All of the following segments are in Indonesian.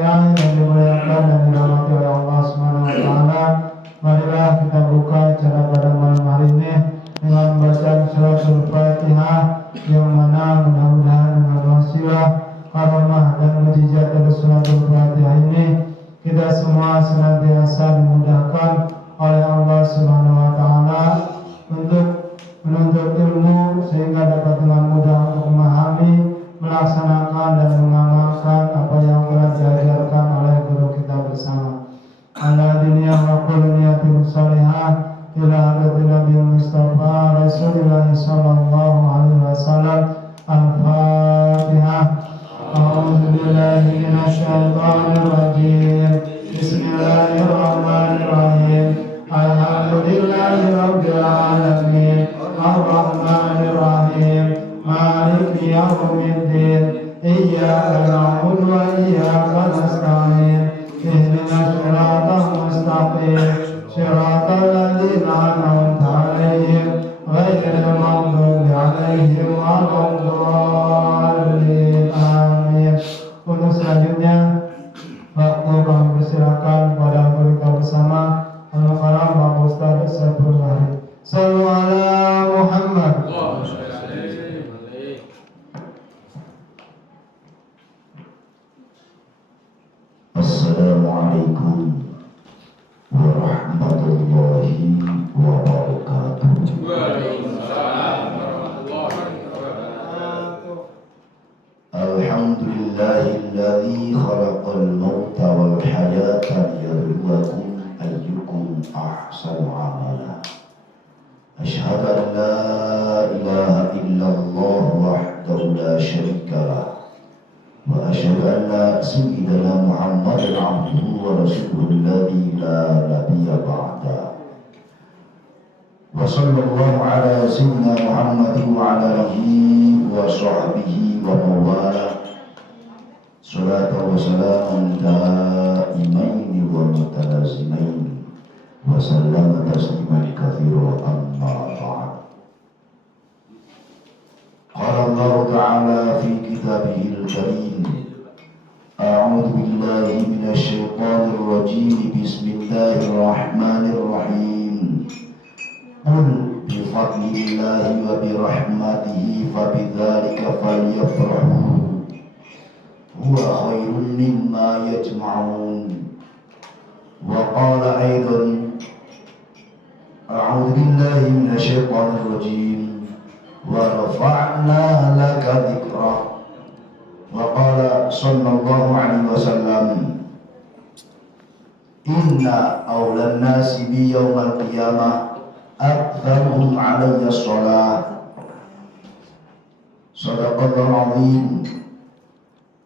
yang dimuliakan dan dirahmati oleh Allah Subhanahu wa taala. Marilah kita buka acara pada malam hari ini dengan bacaan suratul Fatihah, yang mana mudah-mudahan dengan wasilah karamah dan mujizat dari suratul Fatihah ini kita semua senantiasa dimudahkan oleh Allah Subhanahu wa taala untuk menuntut ilmu sehingga dapat dengan mudah untuk memahami, melaksanakan dan mengamalkan apa yang telah diajarkan oleh guru kita bersama. Ala diniyah wa kulniyatin salihah ila hadratin Nabi Mustafa Rasulullah sallallahu alaihi wasallam. Al-Fatihah. A'udzu billahi minasy syaithanir rajim. Bismillahirrahmanirrahim. Alhamdulillahi rabbil alamin. Ar-Rahmanir Rahim. Maliki yaumiddin. Iyyaka na'budu wa iyyaka nasta'in. Ihdinas siratal mustaqim. Siratal ladzina an'amta 'alaihim ghairil maghdubi 'alaihim waladdallin. Amin. Untuk selanjutnya waktu kami persilakan kepada guru kita bersama Al-Mukarram Bapak Ustaz Saiful Bahri. Sallu ala Muhammad. Assalamualaikum warahmatullahi wabarakatuh. Waalaikumsalam warahmatullahi wabarakatuh. Alhamdulillahilladzi khalaqal mauta wal hayata liyabluwakum ayyukum ahsanu amala. Asyhadu an la ilaha illallah wahdahu la syarika lah. Wa asyhadu anna sayyidana Muhammadan abduhu wa rasuluhu alladzi la nabiyya ba'da. Wa sallallahu ala sayyidina Muhammadin wa ala alihi wa sahbihi wa mawala. Salatu wa salamun daimaini wa mutalazimaini wa sallama tasliman katsiran amma ba'd. Qala Allah Ta'ala fi kitabihil karim. A'udzu billahi minasy syaithanir rajim. Bismillahirrahmanirrahim. Qul bi fadlillahi wa bi rahmatihi fabidzalika falyafrahu huwa khairun mimma yajma'un. Wa qala aidan a'udzu billahi minasy syaithanir rajim. Wa rafa'na laka dzikrak. Wa qala sallallahu alaihi wasallam inna awlan nasi bi yaumal qiyamah aktsaruhum 'alayya shalah. Shadaqallahu 'azim.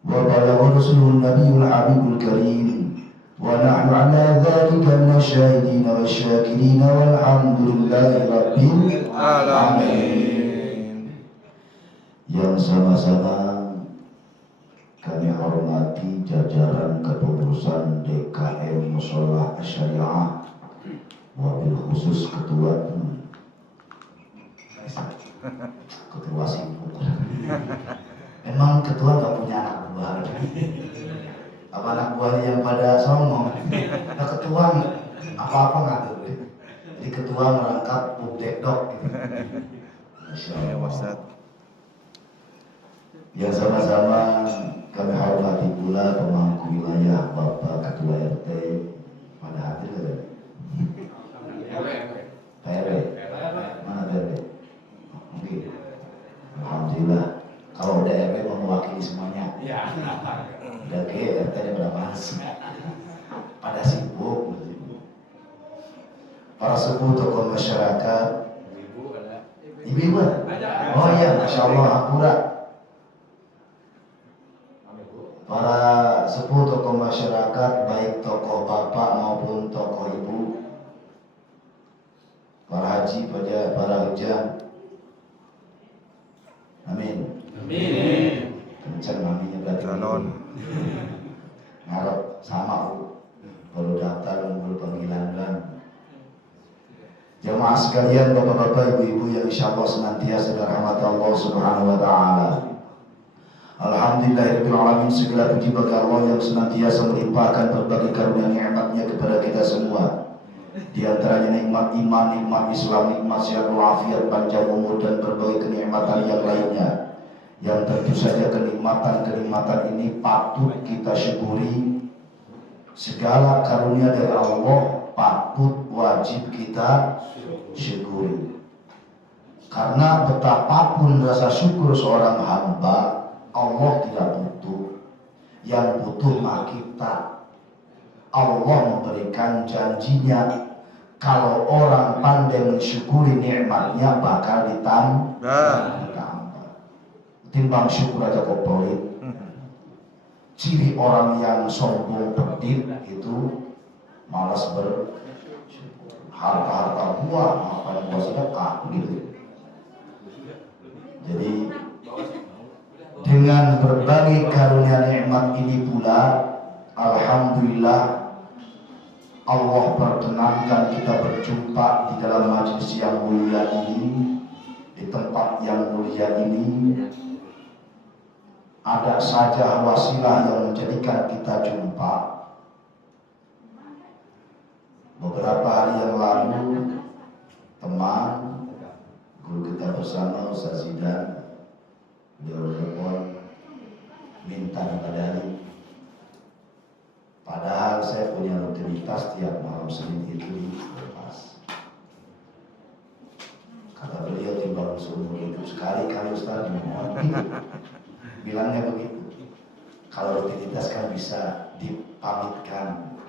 Wa balagha rasulun nabiyul habibul karim. Wa nahnu 'ala dzalika minasyahidin wasyakirin walhamdulillahi rabbil alamin. Yang sama-sama kami hormati jajaran kepengurusan DKM Musholah Asy-Syariah, wabil khusus ketua sibuk. Emang ketua gak punya anak buah? Apa anak buahnya yang pada songong? Nah, ketua apa-apa ngatur. Jadi ketua merangkap bubdekdok gitu. Masya Allah. Yang sama-sama kami hormati pula pemangku wilayah Bapak Ketua RT pada hadir kan? PRW. Mana PRW? Mungkin. Alhamdulillah. Kalau udah RW mau mewakili semuanya. Udah ke RT-nya pada mas. Pada sibuk. Para sepuh tokoh masyarakat. Ibu-ibu ada? Oh iya, Masya Allah, akurat. Para sepuh tokoh masyarakat, baik tokoh bapak maupun tokoh ibu, para haji, para hujah, amin. Amin. Kencang maminya berarti ngarep sama baru daftar baru panggilan kan. Jamaah sekalian, bapak-bapak, ibu-ibu yang insyaallah senantiasa dirahmati Allah Subhanahu wa taala. Alhamdulillahirrahmanirrahim. Segala puji bagi Allah yang senantiasa melimpahkan berbagai karunia nikmatnya kepada kita semua. Di antaranya nikmat iman, nikmat Islam, nikmat sehat walafiat, panjang umur dan berbagai kenikmatan yang lainnya. Yang tentu saja kenikmatan ini patut kita syukuri. Segala karunia dari Allah patut wajib kita syukuri. Karena betapapun rasa syukur seorang hamba, Allah tidak butuh. Yang butuh mah kita. Allah memberikan janjinya, kalau orang pandai mensyukuri nikmatnya bakal ditambah. Timbang syukur aja kok pelit. Ciri orang yang sombong pedit itu malas harta buah, apa yang buah sedekah gitu. Jadi dengan berbagai karunia nikmat ini pula, alhamdulillah Allah perkenankan kita berjumpa di dalam majelis yang mulia ini, di tempat yang mulia ini. Ada saja wasilah yang menjadikan kita jumpa. Beberapa hari yang lalu, teman guru kita bersama Ustaz Zidan, beliau telepon minta dibadani. Padahal saya punya rutinitas tiap malam Senin itu dilepas. Kata beliau timbang seumur hidup sekali-kali Ustaz dimohon. Bilangnya begitu. Kalau rutinitas kan bisa dipamitkan.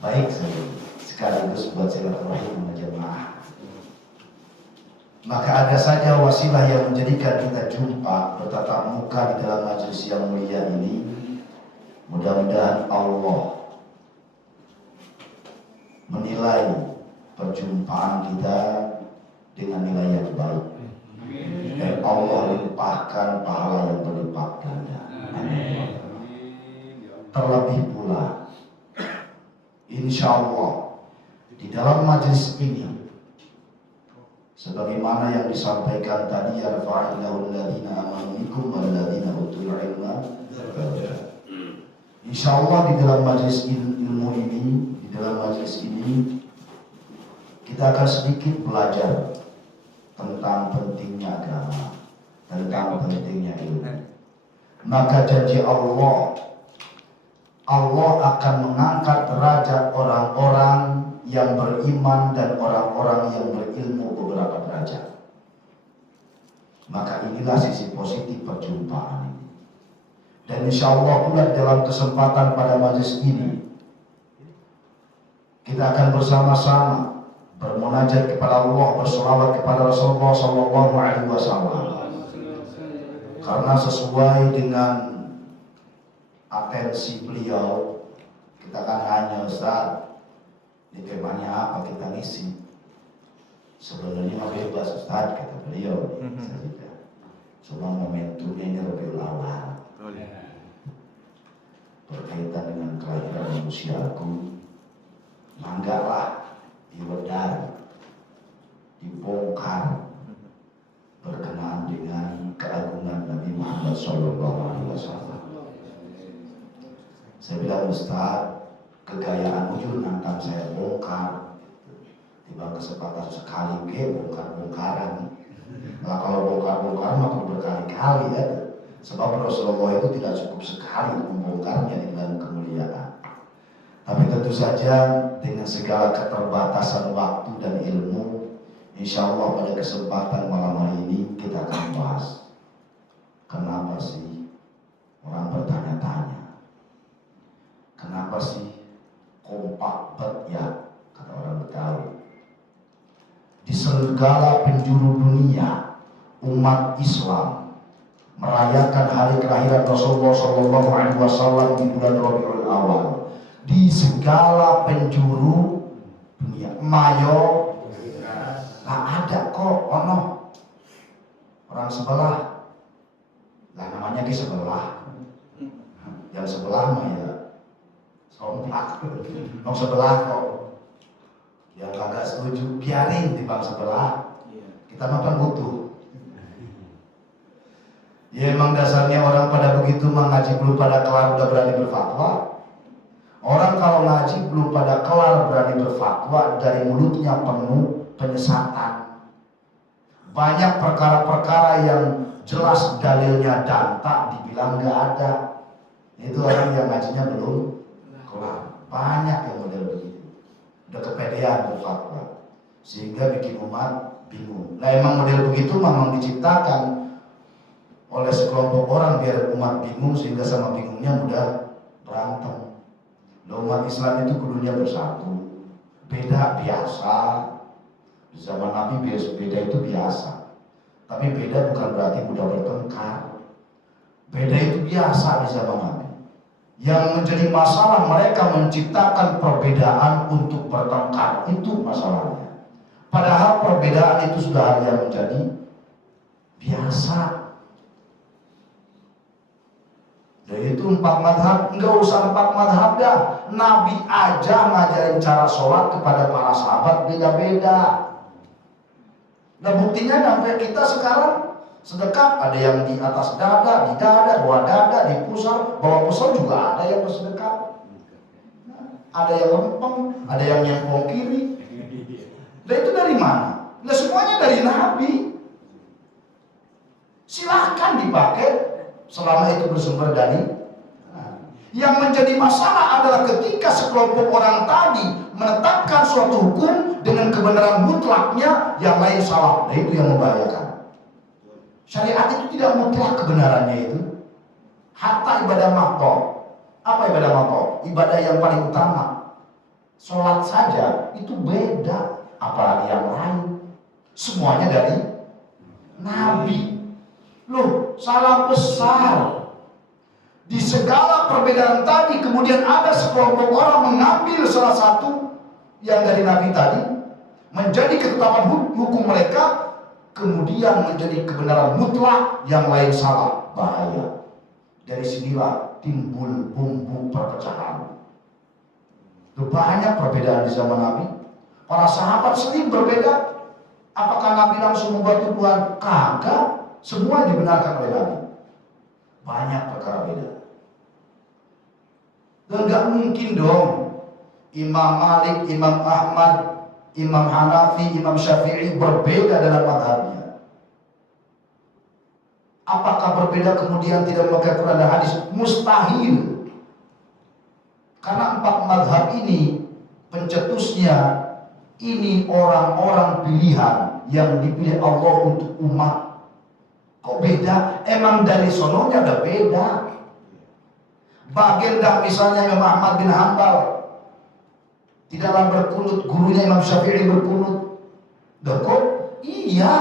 Baik sekaligus buat silaturahim sama jemaah. Maka ada saja wasilah yang menjadikan kita jumpa bertatap muka di dalam majelis yang mulia ini. Mudah-mudahan Allah menilai perjumpaan kita dengan nilai yang baik. Dan Allah limpahkan pahala yang berlipat ganda. Terlebih pula, insya Allah di dalam majelis ini, sebagaimana yang disampaikan tadi, yarfa'illahu alladhina amanu minkum walladhina utul ilma. Insya Allah di dalam majelis ilmu ini, di dalam majelis ini kita akan sedikit belajar tentang pentingnya agama, tentang pentingnya ilmu. Maka janji Allah akan mengangkat derajat orang-orang yang beriman dan orang-orang yang berilmu beberapa derajat. Maka inilah sisi positif perjumpaan ini. Dan insya Allah pula dalam kesempatan pada majelis ini kita akan bersama-sama bermunajat kepada Allah, berselawat kepada Rasulullah Sallallahu Alaihi Wasallam. Karena sesuai dengan atensi beliau, kita kan hanya Ustaz, di temanya apa kita ngisi. Sebenarnya mah bebas Ustaz, kata beliau. Cuma momentumnya ini Rabiul Awal. Berkaitan dengan kelahiran manusiaku, manggalah diwedar, dibongkar berkenaan dengan keagungan Nabi Muhammad SAW. Saya bilang Ustaz, kegayaan ujung nantang saya bongkar. Tiba kesempatan sekali bongkar-bongkaran. Nah, kalau bongkar-bongkar maka berkali-kali ya. Sebab Rasulullah itu tidak cukup sekali membongkarnya di dalam kemuliaan. Tapi tentu saja dengan segala keterbatasan waktu dan ilmu, insya Allah pada kesempatan malam hari ini kita akan bahas kenapa sih orang bertanya-tanya, kenapa sih kompak ya, kata orang Betawi. Di segala penjuru dunia, umat Islam merayakan hari kelahiran Rasulullah SAW di bulan Rabiul Awal. Di segala penjuru dunia, mayo nggak ada kok ono orang sebelah lah, namanya di sebelah, yang sebelah mah ya somplak, orang sebelah kok yang kagak setuju biarin di bang sebelah, kita makan butuh. Ya emang dasarnya orang pada begitu mengaji belum pada kelar udah berani berfatwa. Orang kalau ngaji belum pada kelar berani berfatwa, dari mulutnya penuh penyesatan. Banyak perkara-perkara yang jelas dalilnya danta dibilang nggak ada. Itu orang yang ngajinya belum kelar. Banyak yang model begitu. Udah kepedean berfatwa sehingga bikin umat bingung. Nah emang model begitu memang diciptakan oleh sekelompok orang biar umat bingung, sehingga sama bingungnya mudah berantem. Loh, umat Islam itu kudunya bersatu. Beda biasa. Di zaman Nabi beda itu biasa. Tapi beda bukan berarti mudah bertengkar. Beda itu biasa di zaman Nabi. Yang menjadi masalah mereka menciptakan perbedaan untuk bertengkar, itu masalahnya. Padahal perbedaan itu sudah hal yang menjadi biasa. Jadi itu 4 madhab, enggak usah 4 madhab dah. Nabi aja ngajarin cara sholat kepada para sahabat beda-beda. Nah buktinya sampai kita sekarang sedekah, ada yang di atas dada, di dada, bawah dada, di pusar, bawah pusar juga ada yang bersedekah. Ada yang lempeng, ada yang nyempong kiri. Nah itu dari mana? Nah semuanya dari Nabi. Silahkan dipakai selama itu bersumber dari. Yang menjadi masalah adalah ketika sekelompok orang tadi menetapkan suatu hukum dengan kebenaran mutlaknya, yang lain salah. Nah itu yang membahayakan. Syariat itu tidak mutlak kebenarannya itu. Hatta ibadah makhluk. Apa ibadah makhluk? Ibadah yang paling utama. Sholat saja itu beda, apalagi yang lain. Semuanya dari Nabi. Loh, salah besar. Di segala perbedaan tadi kemudian ada sekelompok orang mengambil salah satu yang dari Nabi tadi menjadi ketetapan hukum mereka, kemudian menjadi kebenaran mutlak, yang lain salah. Bahaya. Dari sinilah timbul bumbu perpecahan. Banyak perbedaan di zaman Nabi. Para sahabat sering berbeda. Apakah Nabi langsung membuat tuduhan? Kagak. Semua dibenarkan oleh Nabi. Banyak perkara beda. Dan gak mungkin dong Imam Malik, Imam Ahmad, Imam Hanafi, Imam Syafi'i berbeda dalam madhabnya. Apakah berbeda kemudian tidak memakai Quran dan hadis? Mustahil. Karena 4 madhab ini pencetusnya ini orang-orang pilihan yang dipilih Allah untuk umat. Kok beda? Emang dari sononya ada beda. Baginda misalnya Imam Ahmad bin Hanbal tidaklah berkunut, gurunya Imam Syafi'i berkunut. Kok? Iya.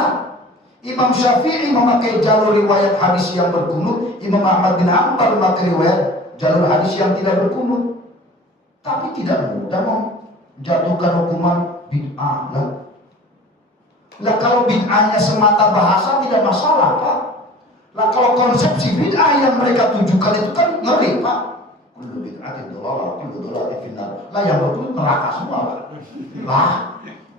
Imam Syafi'i memakai jalur riwayat hadis yang berkunut, Imam Ahmad bin Hanbal memakai riwayat jalur hadis yang tidak berkunut. Tapi tidak mudah menjatuhkan hukuman bid'ah. Lah kalau bid'ahnya semata bahasa tidak masalah, Pak. Lah kalau konsepsi bid'ah yang mereka tujukan itu kan ngeri, Pak. Kullu bid'atin dhalalah, kullu dhalalatin finnar. Lah yang berkunut neraka semua, Pak. Lah,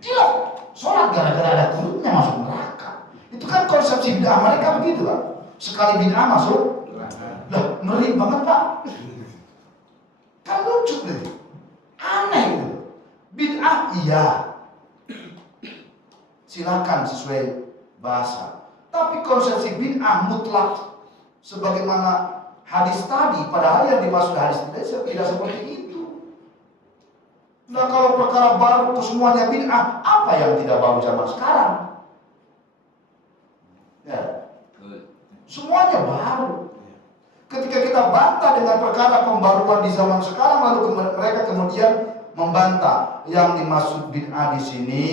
gila. Sholat gara-gara ada kunutnya masuk neraka. Itu kan konsepsi bid'ah mereka begitu, Pak. Sekali bid'ah masuk neraka. Lah, ngeri banget, Pak. Kan lucu gitu. Aneh gitu. Bid'ah iya. Silakan sesuai bahasa. Tapi konsepsi bid'ah mutlak sebagaimana hadis tadi, padahal yang dimaksud hadis tadi tidak seperti itu. Nah kalau perkara baru semuanya bid'ah, apa yang tidak baru zaman sekarang? Ya. Semuanya baru. Ketika kita bantah dengan perkara pembaruan di zaman sekarang, lalu mereka kemudian membantah yang dimaksud bid'ah di sini.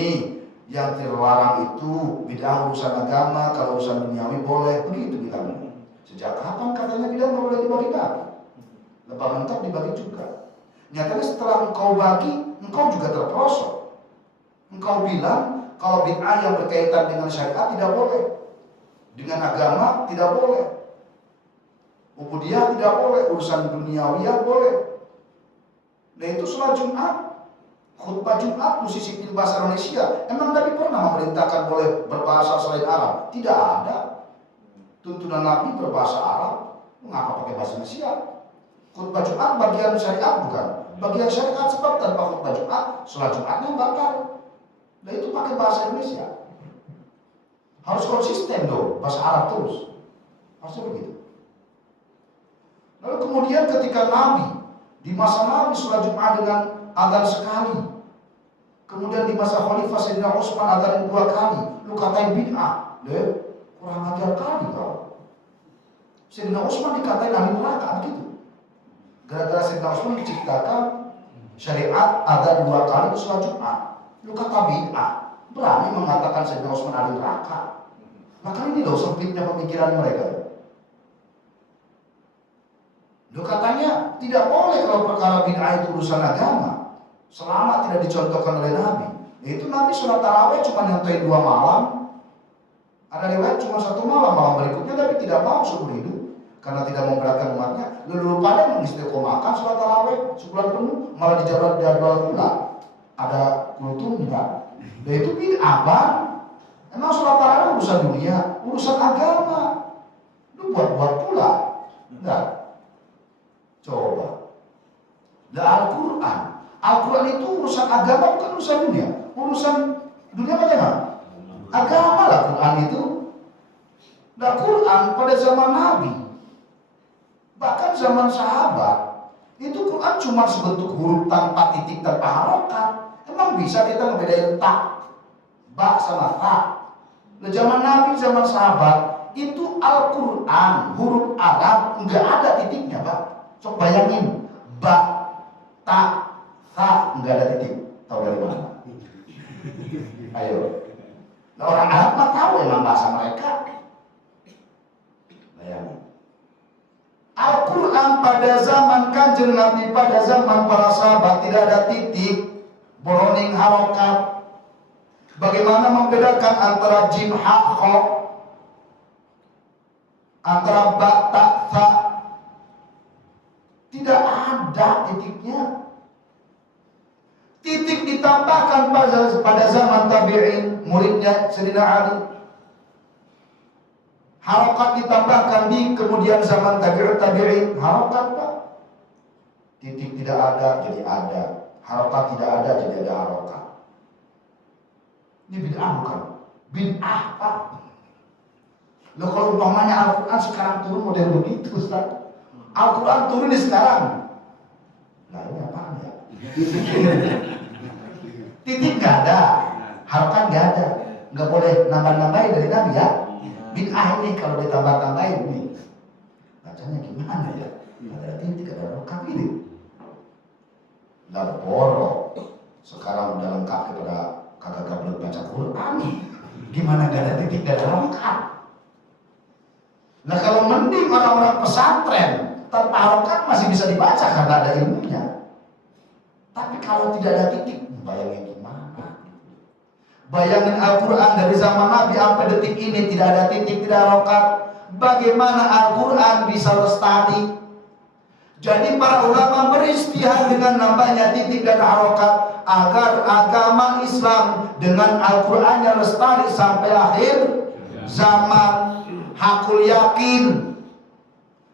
Yang terlarang itu bid'ah urusan agama, kalau urusan duniawi boleh, begitu bilangnya. Sejak kapan katanya bid'ah nggak boleh dibagi-bagi? Lebah mentok dibagi juga. Nyatanya setelah engkau bagi, engkau juga terperosok. Engkau bilang kalau bid'ah yang berkaitan dengan syariat tidak boleh, dengan agama tidak boleh, ubudiyah tidak boleh, urusan duniawiyah boleh. Nah itu sholat Jumat, khutbah Jumat musisi bahasa Indonesia. Emang Nabi pernah memerintahkan boleh berbahasa selain Arab? Tidak ada. Tuntunan Nabi berbahasa Arab, mengapa pakai bahasa Indonesia? Khutbah Jumat bagian syariat bukan? Bagian syariat, sebab tanpa khutbah Jumat, sholat Jumatnya batal. Nah itu pakai bahasa Indonesia. Harus konsisten dong, bahasa Arab terus. Harusnya begitu. Lalu kemudian ketika Nabi, di masa Nabi sholat Jumat dengan adzan sekali. Kemudian di masa Khalifah Sayyidina Utsman adzan 2 kali. Lu katain bid'ah. Kurang ajar kali kau. Sayyidina Utsman dikatain ahli neraka begitu. Gara-gara Sayyidina Utsman menciptakan syariat adzan 2 kali di sholat Jumat. Lu kata bid'ah. Berani mengatakan Sayyidina Utsman ahli neraka. Maka ini loh sempitnya pemikiran mereka. Lu katanya tidak boleh kalau perkara bid'ah itu urusan agama. Selama tidak dicontohkan oleh Nabi. Itu Nabi sholat tarawih cuma nyantuin 2 malam. Ada riwayat cuma 1 malam, malam berikutnya tapi tidak mau seumur hidup. Karena tidak memberatkan umatnya. Lalu pada mengistiqomahkan sholat tarawih sebulan penuh. Malah dijadwal pula. Ada kultumnya. Dan itu bid'ah Bang. Emang sholat tarawih urusan dunia, urusan agama. Lu buat-buat pula. Enggak. Coba. Al-Quran itu urusan agama bukan urusan dunia. Urusan dunia bagaimana? Agama lah Quran itu. Nah Quran pada zaman Nabi, bahkan zaman sahabat, itu Quran cuma sebentuk huruf tanpa titik, tanpa harokat. Emang bisa kita ngebedain tak, ba sama ta? Nah zaman Nabi, zaman sahabat, itu Al-Quran, huruf Arab, nggak ada titiknya Pak. Coba bayangin, ba, ta, ta, nggak ada titik. Tahu dari mana? Ayo. Nah, orang Arab mah tahu emang bahasa mereka. Bayangin. Al-Quran pada zaman Kanjeng Nabi, pada zaman para sahabat tidak ada titik, boroning harokat. Bagaimana membedakan antara jim ha kha, antara ba ta tha? Tidak ada titiknya. Titik ditambahkan pada zaman tabi'in, muridnya Sayyidina Ali. Harokat ditambahkan di kemudian zaman tabi'in. Harokat Pak. Titik tidak ada jadi ada. Harokat tidak ada jadi ada harokat. Ini bid'ah bukan? Bid'ah Pak. Loh kalau umpamanya Al-Quran sekarang turun model begitu Ustaz. Al-Quran turun di sekarang. Nah ini apaan ya? Titik nggak ada, harokat nggak ada, nggak boleh nambah-nambahin dari Nabi ya. Bid'ah ini kalau ditambah-tambahin nih, bacanya gimana ya? Ada titik, ada harokat ini. Nggak borok. Sekarang udah lengkap kepada kagak boleh baca Quran. Gimana nggak ada titik, nggak ada harokat? Nah kalau mending orang-orang pesantren tanpa harokat masih bisa dibaca karena ada ilmunya. Tapi kalau tidak ada titik, bayangin gimana? Bayangin Al-Quran dari zaman Nabi sampai detik ini tidak ada titik, tidak harokat. Bagaimana Al-Quran bisa lestari? Jadi para ulama beristihad dengan nambahnya titik dan harokat agar agama Islam dengan Al-Quran yang lestari sampai akhir zaman. Hakul yakin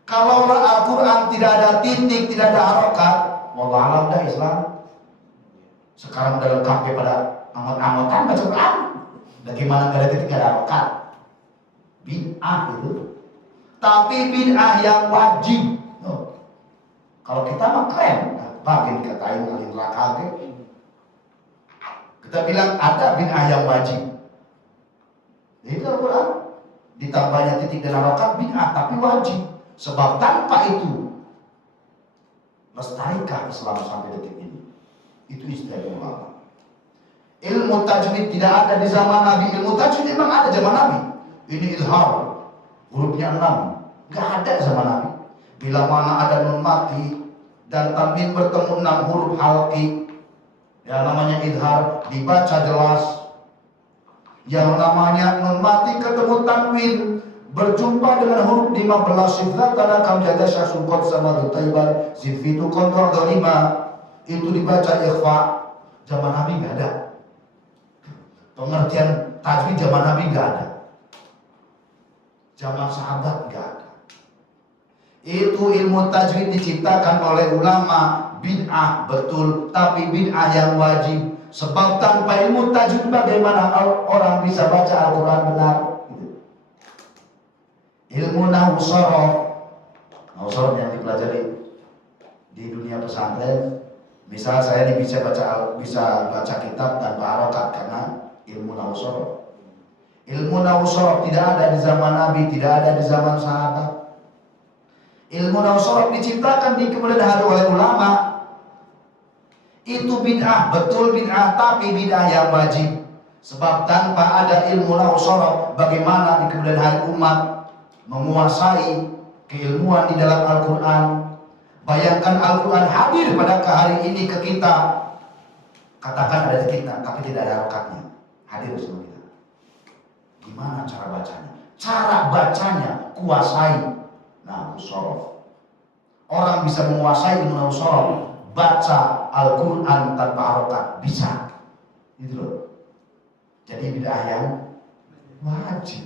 kalau Al-Quran tidak ada titik, tidak ada harokat, wallah alam dah Islam. Sekarang udah lengkap pada angot-angotan baca Quran. Bagaimana gak ada titik, gak ada harokat? Bid'ah itu. Tapi bid'ah yang wajib. Kalau kita mah keren, bagian katain alin neraka. Kita bilang ada bid'ah yang wajib. Itu Al-Quran. Ditambahnya titik dan harokat bid'ah tapi wajib. Sebab tanpa itu lestarikah Islam sampai detik ini? Itu istilah ulama. Ilmu tajwid tidak ada di zaman Nabi. Ilmu tajwid memang ada zaman Nabi. Ini izhar, hurufnya 6. Gak ada zaman Nabi. Bila mana ada nun mati dan tanwin bertemu 6 huruf halqi, yang namanya izhar, dibaca jelas. Yang namanya nun mati ketemu tanwin berjumpa dengan huruf 15 sifat karena kam jaga syasungkot sama dutaibar zifitu kontrol dolima itu dibaca ikhfa. Zaman Nabi nggak ada pengertian tajwid, zaman Nabi nggak ada. Zaman sahabat nggak ada. Itu ilmu tajwid diciptakan oleh ulama, bid'ah betul, tapi bid'ah yang wajib. Sebab tanpa ilmu tajwid bagaimana orang bisa baca Al-Quran benar? Ilmu nahwu shorof, yang dipelajari di dunia pesantren. Misal saya bisa baca kitab tanpa harokat karena ilmu nahwu shorof. Ilmu nahwu shorof tidak ada di zaman Nabi, tidak ada di zaman sahabat. Ilmu nahwu shorof diciptakan di kemudian hari oleh ulama. Itu bid'ah, betul bid'ah, tapi bid'ah yang wajib. Sebab tanpa ada ilmu nahwu shorof, bagaimana di kemudian hari umat menguasai keilmuan di dalam Al-Quran. Bayangkan Al-Quran hadir pada hari ini ke kita. Katakan ada di kita, tapi tidak ada harokatnya. Hadir bersama kita. Gimana cara bacanya? Cara bacanya kuasai nahwu shorof. Orang bisa menguasai ilmu nahwu shorof, baca Al-Quran tanpa harokat bisa. Gitu loh. Jadi bid'ah yang wajib.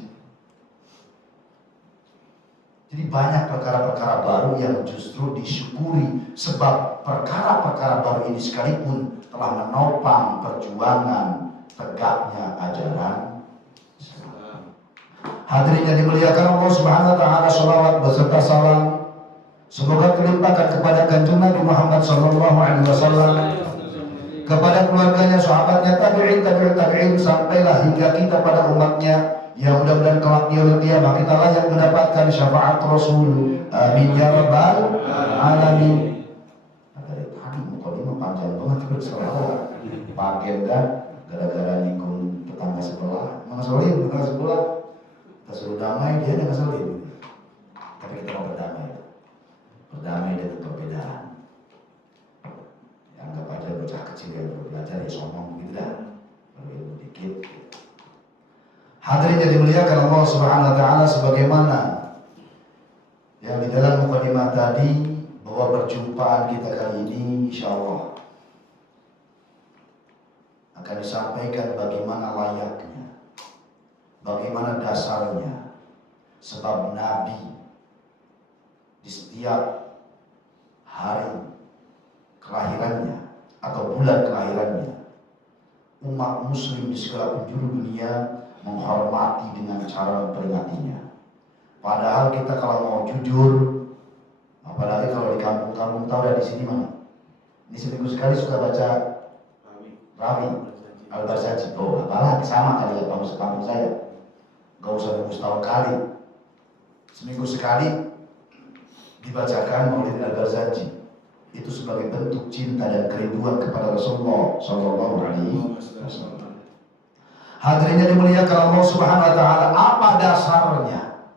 Jadi banyak perkara-perkara baru yang justru disyukuri, sebab perkara-perkara baru ini sekalipun telah menopang perjuangan tegaknya ajaran Islam. Hadirin yang dimuliakan Allah Subhanahu wa taala, shalawat beserta salam semoga terlimpahkan kepada kanjeng Nabi Muhammad sallallahu alaihi wasallam, kepada keluarganya, sahabatnya, tabi'in sampailah hingga kita pada umatnya. Yang mudah-mudahan kelak di yaumil qiyamah kita layak mendapatkan syafaat Rasul. Amin ya rabbal alamin. Dari tadi mukadimah panjang banget bersalah. Pak Genda gara-gara nyinggung tetangga sebelah, ngeselin tetangga sebelah. Kita suruh damai, dia ngeselin. Tapi kita mau berdamai. Berdamai dengan perbedaan. Anggap aja bocah kecil yang baru belajar ya somong gitu dah. Baru dikit. Hadirin yang dimuliakan Allah Subhanahu wa taala, sebagaimana yang di dalam mukadimah tadi, bahwa perjumpaan kita kali ini insyaallah akan disampaikan bagaimana layaknya, bagaimana dasarnya. Sebab Nabi di setiap hari kelahirannya atau bulan kelahirannya, umat muslim di segala penjuru dunia menghormati dengan cara memperingatinya. Padahal kita kalau mau jujur, apalagi kalau di kampung-kampung, tahu dari sini mana? Ini seminggu sekali suka baca Rawi Al-Barzaji. Oh, apalagi sama kali ya kampung saya. Gak usah nunggu setahun kali. Seminggu sekali dibacakan Maulid Al-Barzaji. Itu sebagai bentuk cinta dan kerinduan kepada Rasulullah sallallahu alaihi wasallam. Hadirin yang dimuliakan Allah Subhanahu wa taala, apa dasarnya?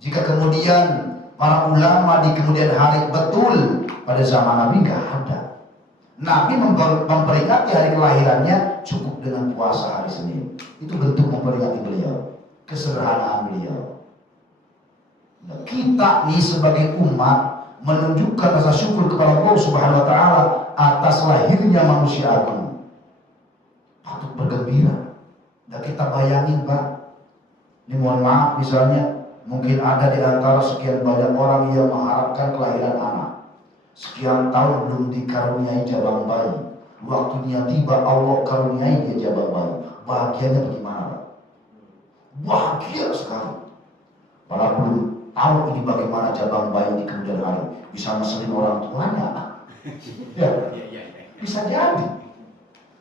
Jika kemudian para ulama di kemudian hari, betul pada zaman Nabi enggak ada. Nabi memperingati hari kelahirannya cukup dengan puasa hari Senin. Itu bentuk memperingati beliau, kesederhanaan beliau. Nah, kita nih sebagai umat menunjukkan rasa syukur kepada Allah Subhanahu wa taala atas lahirnya manusia agung. Patut bergembira. Dan kita bayangin Pak, ini mohon maaf misalnya, mungkin ada di antara sekian banyak orang yang mengharapkan kelahiran anak. Sekian tahun belum dikaruniai jabang bayi. Waktunya tiba Allah karuniai dia jabang bayi. Bahagianya bagaimana Pak? Bahagia sekali. Padahal belum tahu ini bagaimana jabang bayi di kemudian hari. Bisa ngeselin orang tuanya. Ya, bisa jadi.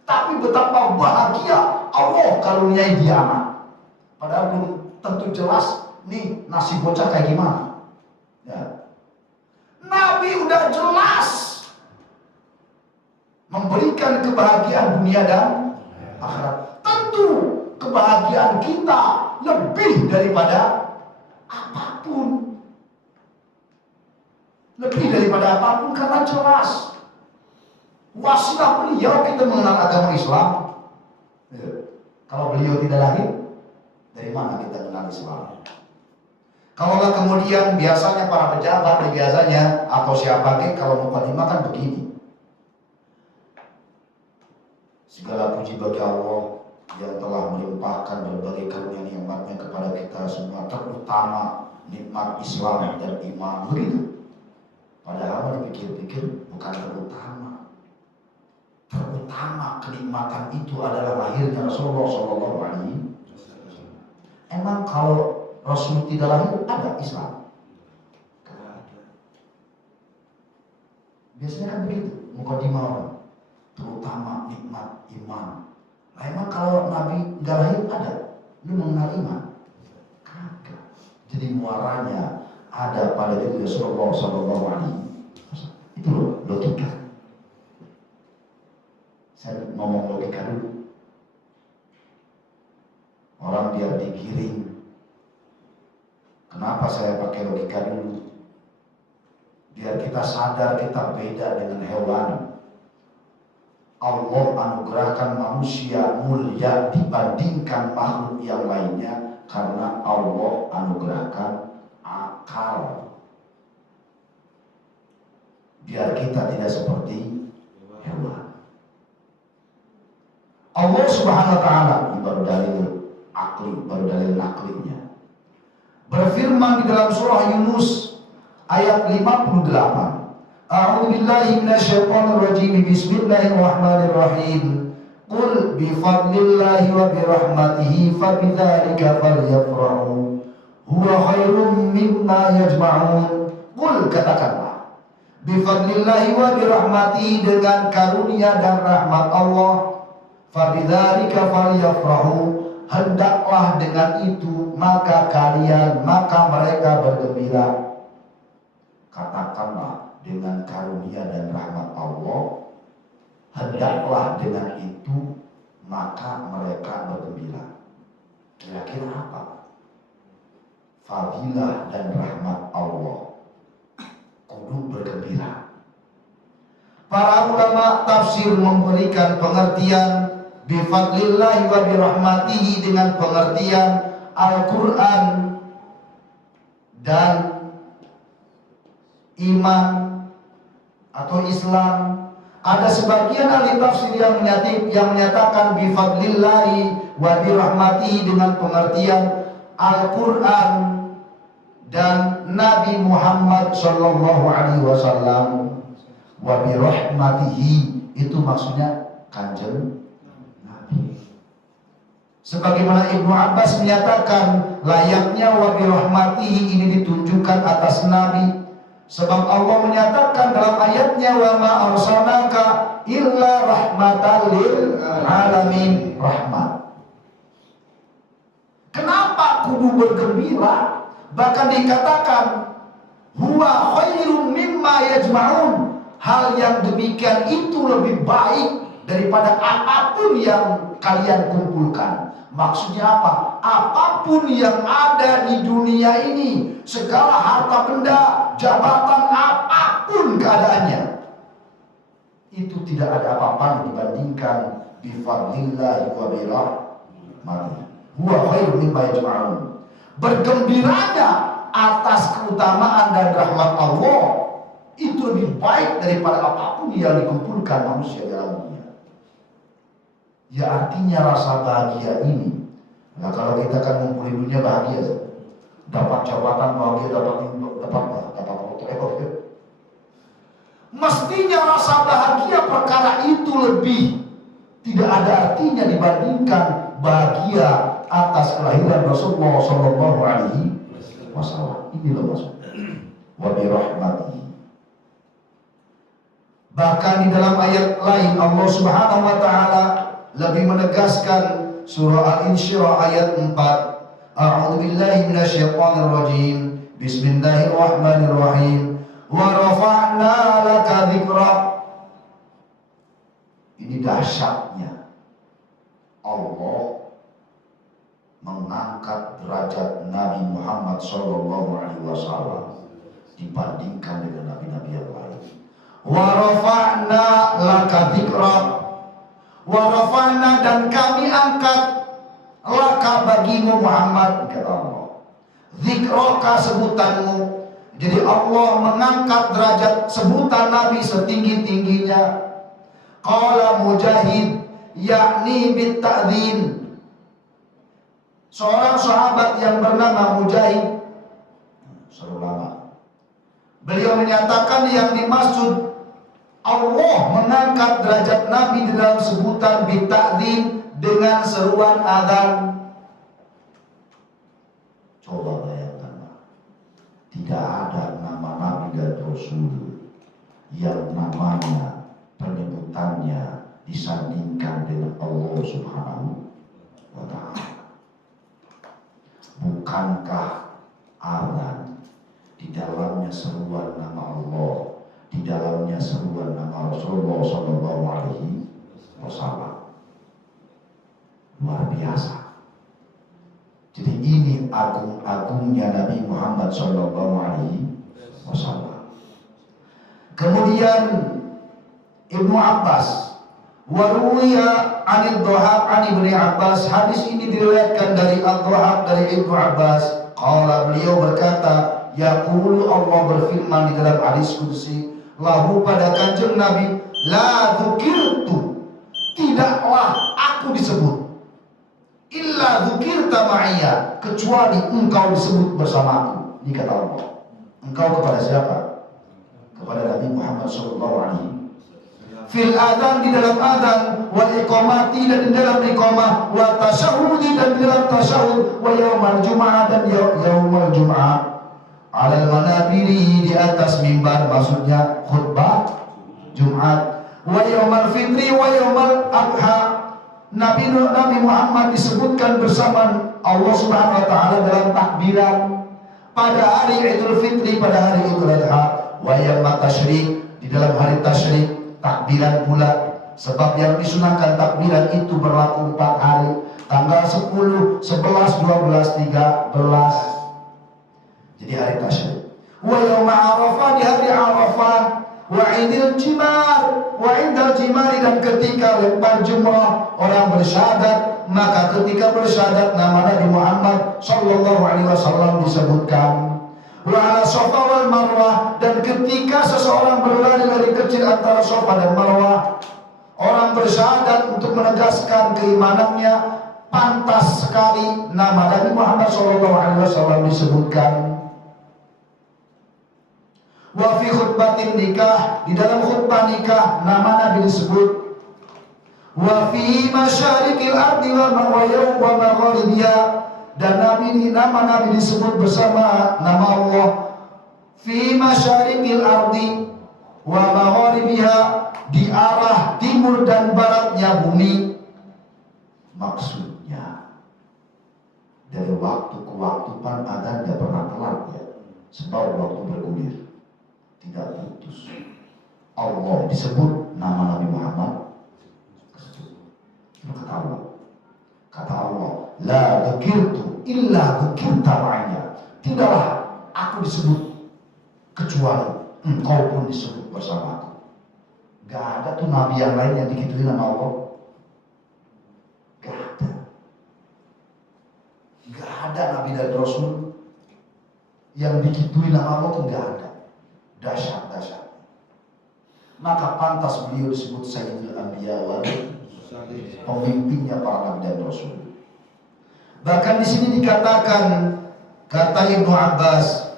Tapi betapa bahagia Allah karuniai dia anak. Padahal belum tentu jelas nih nasib bocah kayak gimana. Ya. Nabi udah jelas memberikan kebahagiaan dunia dan akhirat. Tentu kebahagiaan kita lebih daripada apapun. Lebih daripada apapun karena jelas wasilah beliau kita mengenal agama Islam. Kalau beliau tidak lahir, dari mana kita kenal Islam? Kalaulah kemudian biasanya para pejabat biasanya atau siapa kalau mukadimah kan begini. Segala puji bagi Allah yang telah melimpahkan berbagai karunia nikmatnya kepada kita semua, terutama nikmat Islam dan iman. Begitu. Padahal dipikir-pikir bukan terutama. Terutama kenikmatan itu adalah lahirnya Rasulullah SAW. Emang kalau Rasul tidak lahir ada Islam? Tidak ada. Biasanya kan begitu, mukadimah orang. Terutama nikmat iman. Nah, emang kalau Nabi nggak lahir ada? Lu mengenal iman? Kagak. Jadi muaranya ada pada diri Rasulullah SAW. Itu loh logika. Saya ngomong logika dulu. Orang biar digiring. Kenapa saya pakai logika dulu? Biar kita sadar kita beda dengan hewan. Allah anugerahkan manusia mulia dibandingkan makhluk yang lainnya karena Allah anugerahkan akal. Biar kita tidak seperti hewan. Allah Subhanahu wa taala, ini baru dalil akli, baru dalil naklinya. Berfirman di dalam surah Yunus ayat 58. A'udzu billahi minasyaitonir rajim. Bismillahirrahmanirrahim. Qul bi fadlillahi wa bi rahmatihi fabidzalika falyafrahu huwa khairum mimma yajma'un. Qul, katakanlah, bi fadlillahi wa bi rahmatihi, dengan karunia dan rahmat Allah, fabidzalika falyafrahu, hendaklah dengan itu maka mereka bergembira. Katakanlah, dengan karunia dan rahmat Allah, hendaklah dengan itu maka mereka bergembira. Kira-kira apa? Fadilah dan rahmat Allah, kudu bergembira. Para ulama tafsir memberikan pengertian bifadlillahi wa birahmatihi dengan pengertian Al-Quran dan iman atau Islam. Ada sebagian ahli tafsir yang menyatakan bifadlillahi wa birahmatihi dengan pengertian Al-Quran dan Nabi Muhammad sallallahu alaihi wasallam. Wa birahmatihi itu maksudnya kanjeng Nabi. Sebagaimana Ibnu Abbas menyatakan layaknya wa birahmatihi ini ditunjukkan atas Nabi. Sebab Allah menyatakan dalam ayatnya wa ma arsalnaka illa rahmatan lil alamin, rahmat. Kenapa kudu bergembira? Bahkan dikatakan huwa khairum mimma yajma'un. Hal yang demikian itu lebih baik daripada apapun yang kalian kumpulkan. Maksudnya apa? Apapun yang ada di dunia ini, segala harta benda, jabatan, apapun keadaannya, itu tidak ada apa-apa dibandingkan bifadlillahi wa birahmatihi. Huwa khairum mimma yajma'un. Bergembiranya atas keutamaan dan rahmat Allah itu lebih baik daripada apapun yang dikumpulkan manusia dalam dunia. Ya artinya rasa bahagia ini. Nah kalau kita kan ngumpulin dunia bahagia, dapat jabatan bahagia, dapat motor. Mestinya rasa bahagia perkara itu lebih tidak ada artinya dibandingkan bahagia atas kelahiran Rasulullah Sallallahu Alaihi Wasallam. Inilah maksudnya. Wa birahmatihi. Bahkan di dalam ayat lain Allah Subhanahu Wa Taala lebih menegaskan, surah Al-Insyirah ayat 4. A'udzu billahi minasyaitonir rajim. Bismillahirrahmanirrahim. Wa rafa'na laka dzikrak. Ini dahsyatnya Allah mengangkat derajat Nabi Muhammad sallallahu alaihi wasallam dibandingkan dengan nabi-nabi yang lain. Wa rafa'na laka dzikrak. Wa rafa'na, dan kami angkat laka bagimu Muhammad, kata Allah, dzikraka, sebutanmu. Jadi Allah mengangkat derajat sebutan Nabi setinggi-tingginya. Qala Mujahid, yakni bit ta'dzin, seorang sahabat yang bernama Mujahid, seorang ulama. Beliau menyatakan yang dimaksud Allah mengangkat derajat Nabi di dalam sebutan bitakdzim dengan seruan azan. Coba bayangkan, tidak ada nama Nabi dan Rasul yang namanya penyebutannya disandingkan dengan Allah Subhanahu wa Ta'ala. Bukankah azan di dalamnya seruan nama Allah, di dalamnya seruan nama Rasulullah Sallallahu Alaihi Wasallam? Luar biasa. Jadi ini agung-agungnya Nabi Muhammad Sallallahu Alaihi Wasallam. Kemudian Ibnu Abbas, waruya anil Dhahab an Ibnu Abbas, hadis ini diriwayatkan dari Al-Dhahab dari Ibnu Abbas. Qala, beliau berkata, yaqulu, Allah berfirman di dalam hadis qudsi, lahu pada kanjeng Nabi, la dzukirtu, tidaklah aku disebut, illa dzukirta ma'iyya, kecuali engkau disebut bersamaku. Ini kata Allah. Engkau kepada siapa? Kepada Nabi Muhammad sallallahu alaihi fil adzan, di dalam adzan, wal iqamati, dan di dalam iqamah, wa tasyahhudi, dan di dalam tasyahhud, wa yaumal jumu'ah, dan yaumal jumu'ah, alal manabiri, di atas mimbar, maksudnya khutbah Jumat, wa yaumal fitri wa yaumal adha. Nabi Muhammad disebutkan bersama Allah Subhanahu wa taala dalam takbiran pada hari Idul Fitri, pada hari Idul Adha, wa yaumat tasyrik, di dalam hari tasyrik takbiran pula, sebab yang disunahkan takbiran itu berlaku 4 hari, tanggal 10, 11, 12, 13. Jadi hari tasyrik. Wa yaum Arafah, di hari Arafah, wa idil jimar, wa indal jimari, dan ketika lempar jumrah orang bersyahadat, maka ketika bersyahadat nama Nabi Muhammad sallallahu alaihi wasallam disebutkan. Wa ala Safa wal Marwah, dan ketika seseorang berlari kecil antara Safa dan Marwah, orang bersyahadat untuk menegaskan keimanannya, pantas sekali nama Nabi Muhammad SAW disebutkan. Wa fi khutbatin nikah, di dalam khutbah nikah nama Nabi disebut. Wa fi masyariqil ardi wa magharibiha, dan nama Nabi disebut bersama nama Allah. Fi masyariqil ardi wa magharibiha, di arah timur dan baratnya bumi. Maksudnya dari waktu ke waktu pan adzan tidak pernah telat ya, sebab waktu bergulir tidak putus. Allah disebut nama Nabi Muhammad. Kata Allah, la dzukirtu illa dzukirta ma'iyya, tidaklah aku disebut kecuali engkau pun disebut bersamaku. Gak ada tuh nabi yang lain yang digituin nama Allah. Gak ada. Gak ada nabi dan rasul yang digituin nama Allah tuh gak ada. Dahsyat. Maka pantas beliau disebut Sayyidul Anbiya wal pemimpinnya para nabi dan rasul. Bahkan di sini dikatakan, kata Ibnu Abbas,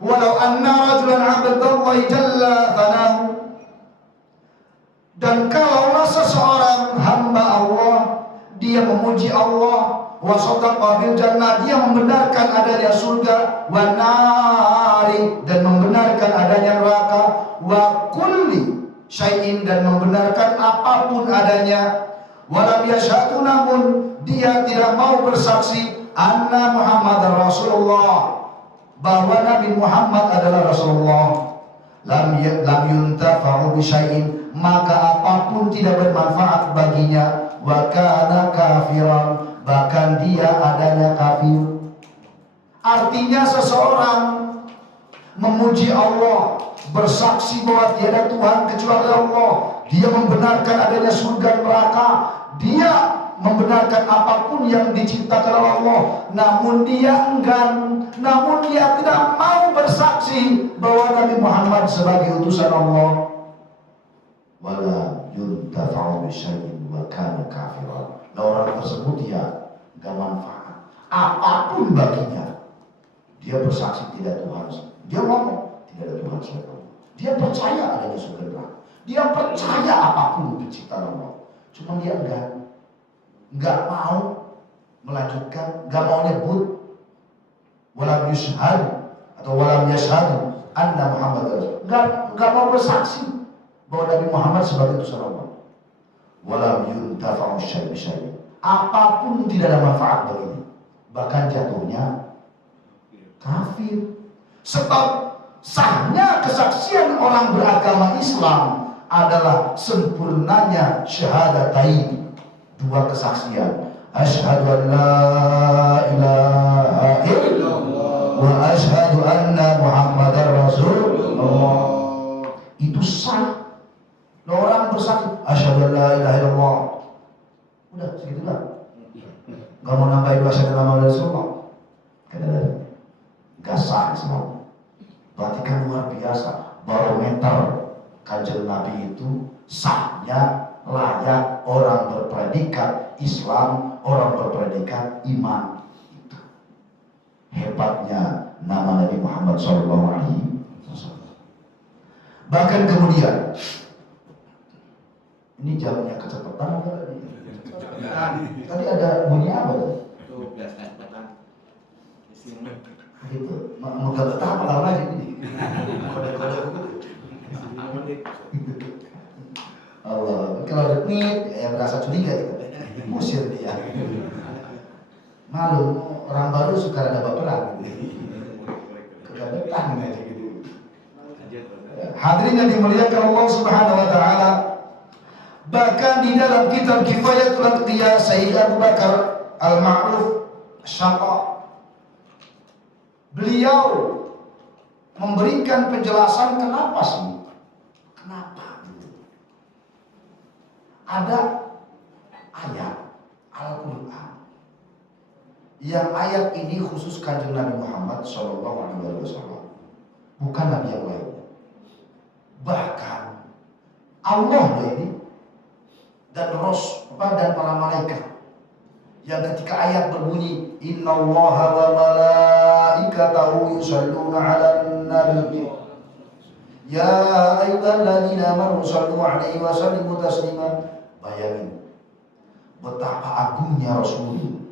walau anna rajulan abdallahi jalla thanahu, dan kalaulah seseorang hamba Allah, dia memuji Allah, wa shadaqa bil jannah, dia membenarkan adanya surga, wa nari, dan membenarkan adanya neraka, wa kulli syai'in, dan membenarkan apapun adanya, walam yashhadu, namun dia tidak mau bersaksi, anna Muhammad Rasulullah, bahwa Nabi Muhammad adalah Rasulullah, lam yuntafa'u bi syai'in, maka apapun tidak bermanfaat baginya, wa kana kafiran, bahkan dia adanya kafir. Artinya seseorang memuji Allah, bersaksi bahwa tiada Tuhan kecuali Allah, dia membenarkan adanya surga neraka, dia membenarkan apapun yang diciptakan oleh Allah, namun dia enggan, namun dia tidak mau bersaksi bahwa Nabi Muhammad sebagai utusan Allah. Wala yuntafa'u bi syai'in wa kana kafiran. Nah, orang tersebut ya gak manfaat. Apapun baginya, dia bersaksi tidak Tuhan. Dia ngomong tidak ada Tuhan selain Allah. Dia percaya adanya surga neraka. Dia percaya apapun penciptaan Allah. Cuma dia enggak mau melanjutkan, enggak mau nyebut walam yushhadu atau walam yashhadu anna Muhammad Rasul. Enggak mau bersaksi bahwa Nabi Muhammad sebagai utusan Allah. Walam yuntafa'u syai'. Apapun tidak ada manfaat baginya. Bahkan jatuhnya kafir. Sebab sahnya kesaksian orang beragama Islam adalah sempurnanya syahadatain, dua kesaksian. Asyhadu an la ilaha illallah wa asyhadu anna Muhammadar Rasulullah. Itu sah. Orang bersaksi asyhadu an la ilaha illallah. Udah segitulah. Gak mau nambahin asyhadu anna Muhammadar Rasulullah. Kadang-kadang gak sah Islam. Berarti kan luar biasa barometer Kanjeng Nabi itu sahnya, layak orang berpredikat Islam, orang berpredikat iman. Itu hebatnya nama Nabi Muhammad SAW. Bahkan kemudian ini jamnya kecepatan apa? Tadi ada bunyi apa tuh? Gitu, megang betah apa kalau aja ini? Kode-kode Allah, kalau ada yang merasa curiga gitu, musir dia. Malu, orang baru suka ada baperan gitu. Kegabetan aja gitu. Hadirin yang dimuliakan Allah Subhanahu wa taala. Bahkan di dalam kitab Kifayatul Atqiya Sayyid Abu Bakar Al-Ma'ruf Syaqa, beliau memberikan penjelasan kenapa sih? Kenapa? Ada ayat Al-Quran yang ayat ini khusus Kanjeng Nabi Muhammad SAW, bukan Nabi yang lain. Bahkan Allah ini dan dan para malaikat yang ketika ayat berbunyi innallaha wa malaikatahu yusholluna 'alan nabi ya ayyuhalladzina amanu shallu 'alaihi wa sallimu taslima. Bayangin betapa agungnya Rasul.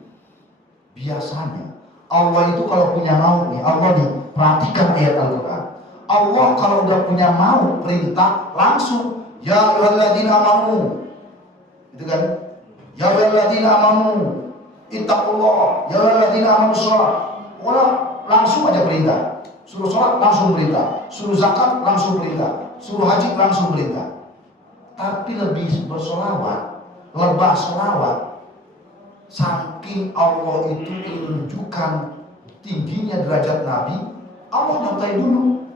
Biasanya Allah itu kalau punya mau nih, Allah nih, perhatikan ayat Al-Quran. Allah kalau udah punya mau perintah langsung ya ayyuhalladzina amanu, itu kan, ya ayyuhalladzina amanu ittaqullah, ya ayyuhalladzina amanu sholat. Allah langsung aja perintah. Suruh sholat langsung perintah, suruh zakat langsung perintah, suruh haji langsung perintah. Tapi lebih bersolawat, lebah solawat, saking Allah itu menunjukkan tingginya derajat Nabi, Allah nyantai dulu.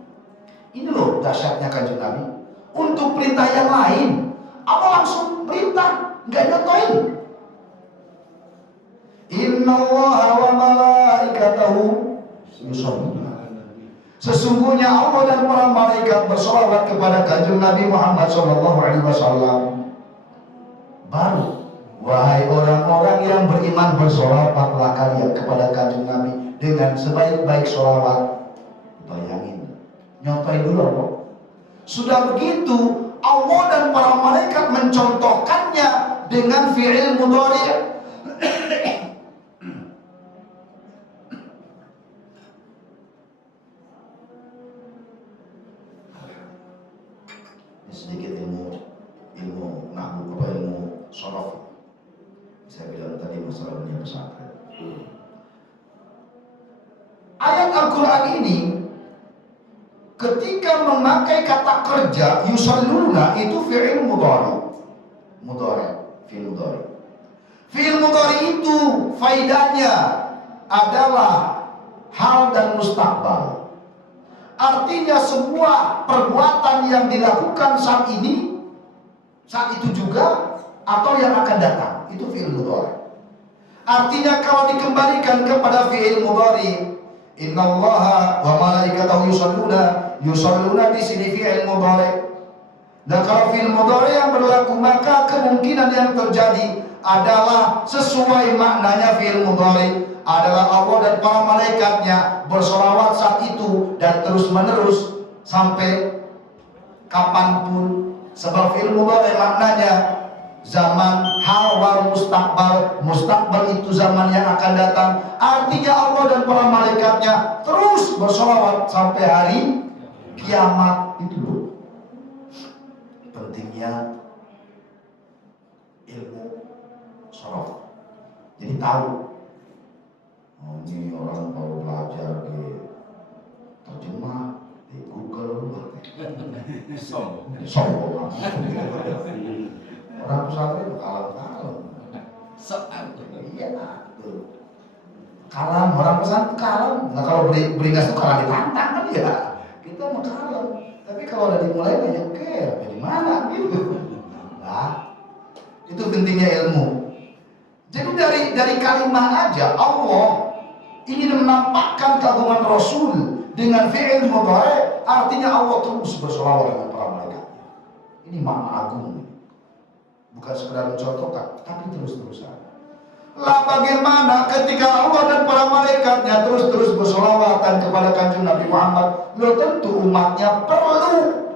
Ini loh dahsyatnya Kanjeng Nabi. Untuk perintah yang lain, Allah langsung perintah, nggak nyotoin. Innallaha wa malaikatahu yusholluna. Sesungguhnya Allah dan para malaikat bersolawat kepada Kanjeng Nabi Muhammad SAW. Baru, wahai orang-orang yang beriman, bersolawatlah kalian kepada Kanjeng Nabi dengan sebaik-baik solawat. Bayangin, nyontohin dulu Allah. Sudah begitu, Allah dan para malaikat mencontohkannya dengan fi'il mudhari'. Sedikit ilmu nahwu, ilmu shorof. Saya bilang tadi masalah dunia pesantren. Ayat Al-Quran ini ketika memakai kata kerja yusalluna itu fi'il mudhari. Fi'il mudhari itu faidahnya adalah hal dan mustaqbal. Artinya semua perbuatan yang dilakukan saat ini, saat itu juga, atau yang akan datang, itu fi'il mudhari. Artinya kalau dikembalikan kepada fi'il mudhari, innallaha wa malaikatahu yusholluna di sini fi'il mudhari. Nah kalau fi'il mudhari yang berlaku, maka kemungkinan yang terjadi adalah sesuai maknanya fi'il mudhari, adalah Allah dan para malaikatnya bersolawat saat itu dan terus menerus sampai kapanpun. Sebab fi'il mudhari maknanya zaman, hal, wal, mustaqbal. Mustaqbal itu zaman yang akan datang. Artinya Allah dan para malaikatnya terus bersolawat sampai hari kiamat. Itu loh pentingnya ilmu sorof. Jadi tahu, oh, ini orang kalau belajar di terjemah di Google sombong orang pesantren kalem-kalem. Iya, tuh. Kalem, orang pesantren kalem. Nah kalau beringas itu kalah ditantang kan ya. Kita mau kalem. Tapi kalau udah dimulai banyak gimana gitu. Nah, itu pentingnya ilmu. Jadi dari kalimat aja Allah ingin menampakkan keagungan Rasul dengan fi'il mudhari, artinya Allah terus bersolawat dengan para malaikat. Ini makna agung. Bukan sekedar mencontohkan, tapi terus-terusan. Lah bagaimana ketika Allah dan para malaikatnya terus-terus bersolawatan kepada kanjeng Nabi Muhammad, lo tentu umatnya perlu,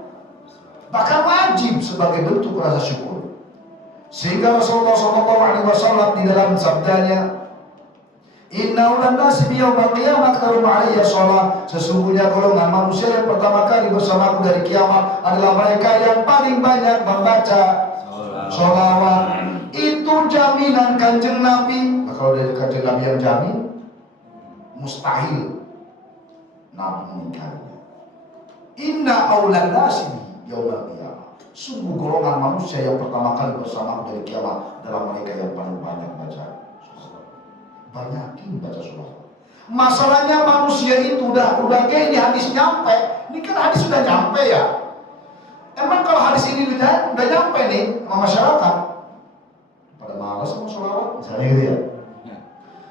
bahkan wajib sebagai bentuk rasa syukur. Sehingga Rasulullah SAW di dalam sabdanya, Inna ulan nasi biyawmal qiyamah aktarum alaiya sholat. Sesungguhnya golongan manusia yang pertama kali bersamaku dari kiamat adalah mereka yang paling banyak membaca sholawat. Itu jaminan kanjeng Nabi. Nah, kalau dari kanjeng Nabi yang jamin, mustahil Nabi mengingkarinya. Inna aulan nasi yaumal qiyamah. Sungguh golongan manusia yang pertama kali bersama dari kiamat adalah mereka yang paling banyak baca sholawat. Banyakin baca sholawat. Masalahnya manusia itu udah kayak ini hadis nyampe. Ini kan hadis sudah nyampe ya. Emang kalau hadis ini udah nyampe nih sama masyarakat, pada malas sama sholawat, misalnya gitu ya.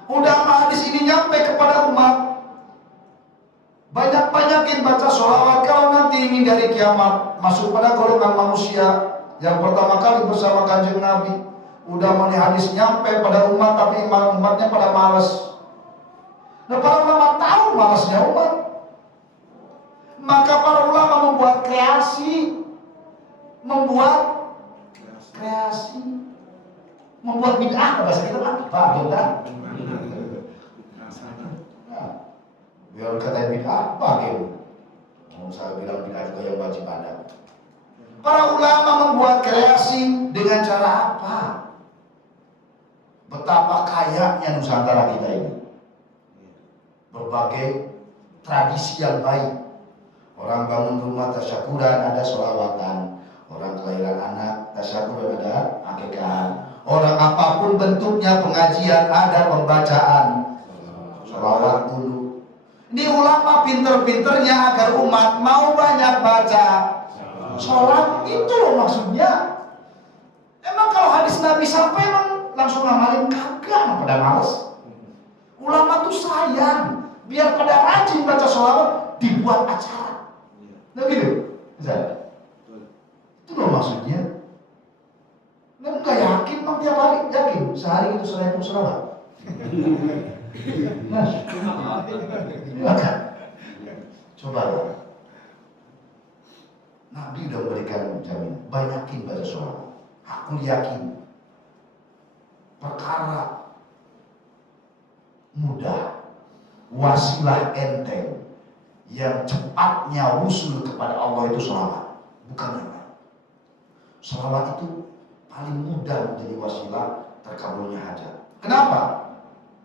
Udah hadis ini nyampe kepada umat, banyak-banyakin baca sholawat. Kalau nanti ingin dari kiamat masuk pada golongan manusia yang pertama kali bersama kanjeng Nabi, udah mau hadis nyampe pada umat, tapi umatnya pada malas. Nah para ulama tahu malasnya umat, maka para ulama membuat kreasi, membuat bid'ah. Bahasa kita apa? Bid'ah. Nah, biar kata bid'ah apa gitu? Saya bilang bid'ah juga yang wajib ada. Para ulama membuat kreasi dengan cara apa? Betapa kayanya Nusantara kita ini. Berbagai tradisi yang baik. Orang bangun rumah tasyakuran, ada sholawatan. Orang kelahiran anak tasyakuran, ada akikah. Orang apapun bentuknya pengajian, ada pembacaan sholawat dulu. Ini ulama pinter-pinternya agar umat mau banyak baca sholat. Itu loh maksudnya. Emang kalau hadis Nabi sampai emang langsung ngamalin? Kagak, pada males. Ulama tuh sayang, biar pada rajin baca sholawat, dibuat acara. Nah gitu, misalnya. Itu loh maksudnya. Nah, enggak yakin bang tiap hari, yakin sehari itu 1000 sholawat. Nah, silakan. Coba ya. Nabi udah memberikan jaminan, banyakin baca sholawat. Aku yakin perkara mudah, wasilah enteng, yang cepatnya wusul kepada Allah itu sholawat, bukan yang lain. Sholawat itu paling mudah menjadi wasilah terkabulnya hajat. Kenapa?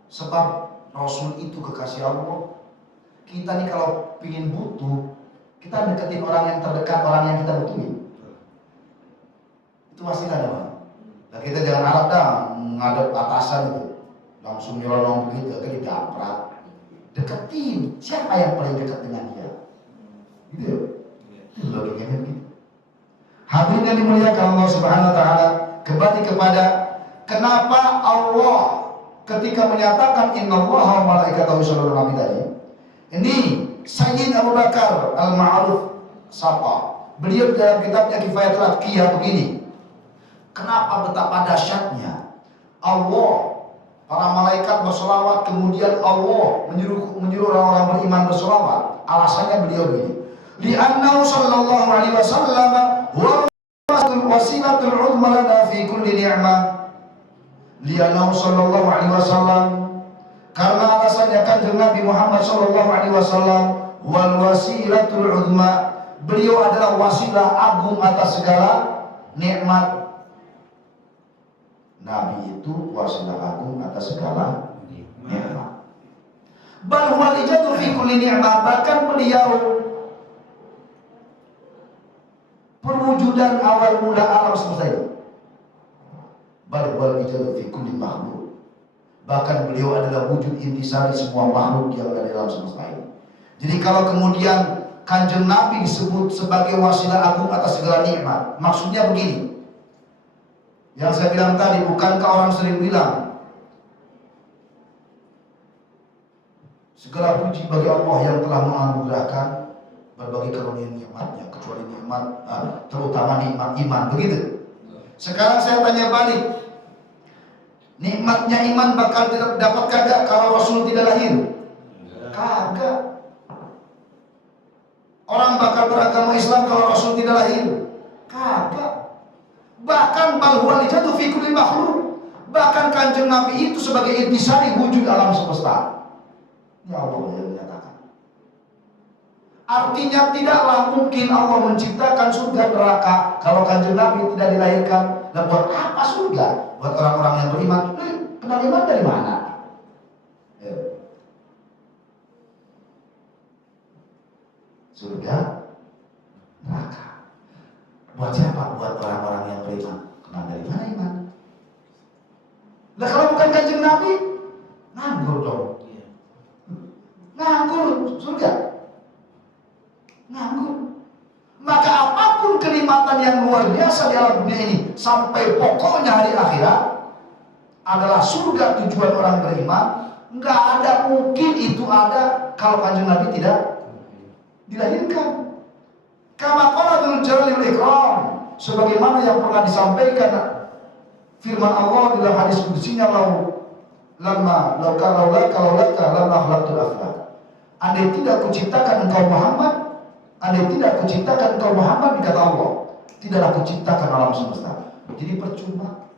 Sebab Rasul itu kekasih Allah. Kita nih kalau pingin butuh, kita deketin orang yang terdekat, orang yang kita butuhin. Itu wasilah namanya. Nah kita jangan alat dah ngadep atasan itu, langsung nyelonong begitu, kan didaprak. Deketin, siapa yang paling dekat dengan dia? Gitu ya? Itu logikanya begitu. Hadirin yang dimuliakan Allah Subhanahu wa taala, kembali kepada kenapa Allah ketika menyatakan innallaha wa malaikatahu yusholluna 'alan nabi tadi. Ini Sayyid Abu Bakar Al-Ma'ruf Sapa Beliau dalam kitabnya Kifayatul Atqiyah begini. Kenapa betapa dahsyatnya Allah, para malaikat bersolawat, kemudian Allah menyuruh orang-orang beriman bersolawat. Alasannya beliau begini. Li'annahu sallallahu alaihi wasallam huwa wasilatul uzma lana fi kulli ni'mah. Li'annahu sallallahu alaihi wasallam, karena alasannya kanjeng Nabi Muhammad sallallahu alaihi wasallam wal wasilatul uzma, beliau adalah wasilah agung atas segala nikmat. Nabi itu wasilah agung atas segala nikmat. Bal huwa lijadu fi kulli ni'mah, bahkan beliau perwujudan awal mula alam semesta ini. Bal huwa lijadu fi kulli makhluk, bahkan beliau adalah wujud intisari semua makhluk yang ada di alam semesta ini. Jadi kalau kemudian kanjeng Nabi disebut sebagai wasilah agung atas segala nikmat, maksudnya begini. Yang saya bilang tadi, bukankah orang sering bilang segala puji bagi Allah yang telah menganugerahkan berbagai karunia nikmatnya, kecuali nikmat terutama nikmat iman, begitu? Sekarang saya tanya balik, nikmatnya iman bakal dapat kagak kalau Rasul tidak lahir? Kagak. Orang bakal beragama Islam kalau Rasul tidak lahir? Kagak. Bahkan bal huwa lijadu fi kulli makhluk, bahkan kanjeng Nabi itu sebagai intisari wujud alam semesta. Ya Allah yang menyatakan. Artinya tidaklah mungkin Allah menciptakan surga neraka kalau kanjeng Nabi tidak dilahirkan. Dan buat apa surga? Buat orang-orang yang beriman. Kenal iman dari mana? Surga neraka. Buat siapa? Buat orang-orang yang beriman. Kenal dari mana iman? Nah kalau bukan kanjeng Nabi, nganggur dong. Nganggur surga. Nganggur. Maka apapun kenikmatan yang luar biasa di alam dunia ini, sampai pokoknya hari akhirat adalah surga tujuan orang beriman, nggak ada mungkin itu ada kalau kanjeng Nabi tidak dilahirkan. Kama qala dzul jalali wal ikram, sebagaimana yang pernah disampaikan firman Allah dalam hadis qudsinya, lamma kalau lamma khalaqtul aflaq. Andai tidak kuciptakan engkau Muhammad, andai tidak kuciptakan engkau Muhammad, dikata Allah, tidaklah kuciptakan alam semesta. Jadi percuma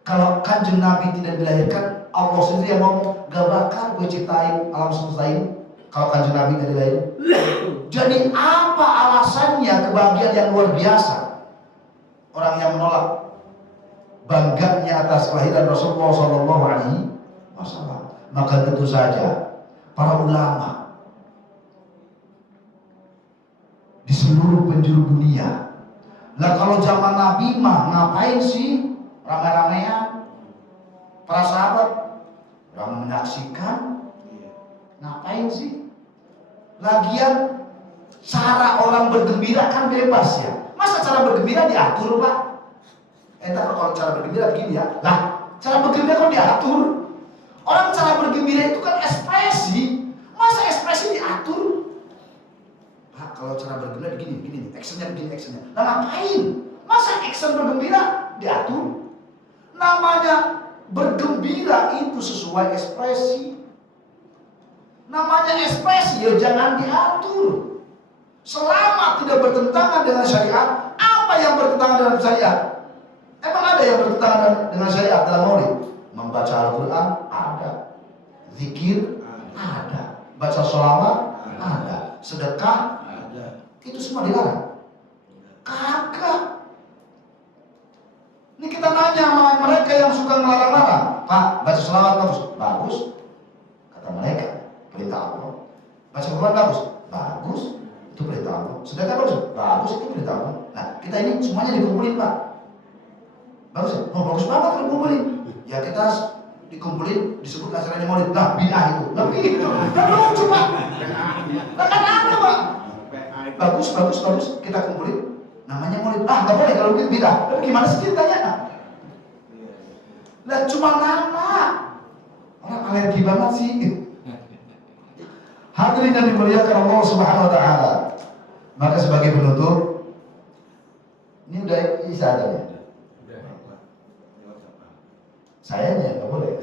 kalau kanjeng Nabi tidak dilahirkan, Allah sendiri yang ngomong, gak bakal gue ciptain alam semesta ini kalau kanjeng Nabi tidak dilahirkan. Jadi apa alasannya kebahagiaan yang luar biasa orang yang menolak bangganya atas kelahiran Rasulullah SAW? Maka tentu saja para ulama di seluruh penjuru dunia. Lah kalau zaman Nabi mah ngapain sih ramai-ramaian? Para sahabat ramai menyaksikan, ngapain sih? Lagian cara orang bergembira kan bebas ya. Masa cara bergembira diatur, Pak? Entar kalau cara bergembira begini ya. Lah, cara bergembira kok diatur? Orang cara bergembira itu kan ekspresi. Masa ekspresi diatur? Pak, kalau cara bergembira begini, actionnya begini, actionnya. Nah ngapain? Masa action bergembira diatur? Namanya bergembira itu sesuai ekspresi. Namanya ekspresi ya jangan diatur. Selama tidak bertentangan dengan syariat. Apa yang bertentangan dengan syariat? Emang ada yang bertentangan dengan syariat dalam maulid? Membaca Al-Quran ada, zikir ada, baca sholawat ada, sedekah ada. Itu semua dilarang? Kagak. Ini kita nanya sama mereka yang suka ngelarang-larang. Pak, baca sholawat bagus? Bagus. Kata mereka, perintah Allah. Baca Quran bagus? Bagus. Itu perintah Allah. Sedekah bagus? Bagus, itu perintah Allah. Nah, kita ini semuanya dikumpulin, Pak. Bagus ya? Oh, bagus banget kalau dikumpulin. Ya kita dikumpulin, disebut acaranya maulid. Nah, bid'ah itu. Nah, itu. Nah, lucu, Pak. Nah, kan ada, Pak. Bagus. Kita kumpulin. Namanya maulid. Ah, nggak boleh kalau begitu bid'ah. Lalu gimana sih ceritanya? Lah, cuma nama. Orang alergi banget sih. Hadirin yang dimuliakan Allah Subhanahu wa taala. Maka sebagai penutup, udah bisa adanya. Saya nggak boleh.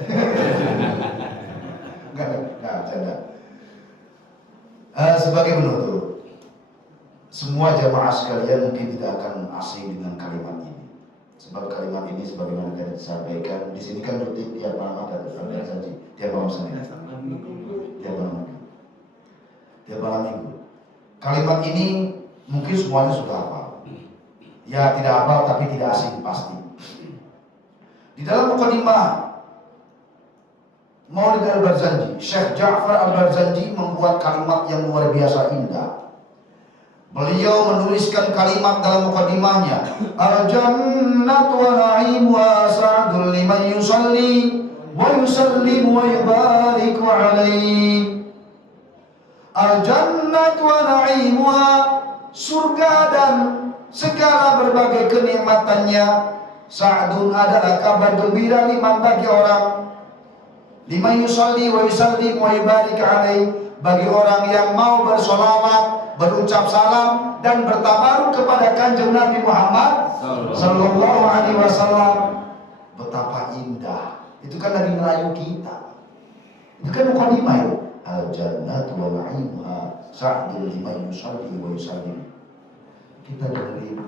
Nggak, canda. Sebagai penutup, semua jamaah sekalian mungkin tidak akan asing dengan kalimat ini. Sebab kalimat ini sebagaimana tadi disampaikan, di sini kan rutin tiap malam ada janji, tiap malam Senin, tiap malam Minggu. Kalimat ini mungkin semuanya sudah hafal. Ya tidak hafal tapi tidak asing pasti. Di dalam mukadimah Maulid Al-Barzanji, Syekh Ja'far Al-Barzanji membuat kalimat yang luar biasa indah. Beliau menuliskan kalimat dalam mukadimahnya, Al-jannatu wa na'imuha sa'dun liman yusalli wa yusallim wa yubariku alaihi. Al-jannatu wa na'imuha, surga dan segala berbagai kenikmatannya, sa'dun adalah kabar gembira liman bagi orang, liman yusalli wa yusallim wa yubarik alaihi, bagi orang yang mau bersolawat, berucap salam dan bertabaruk kepada Kanjeng Nabi Muhammad sallallahu alaihi wasallam. Betapa indah. Itu kan lagi merayu kita. Itu kan mukadimah itu. Al-jannatu wa na'imuha sa'dun liman yusalli wa yusallim. Kita dengerin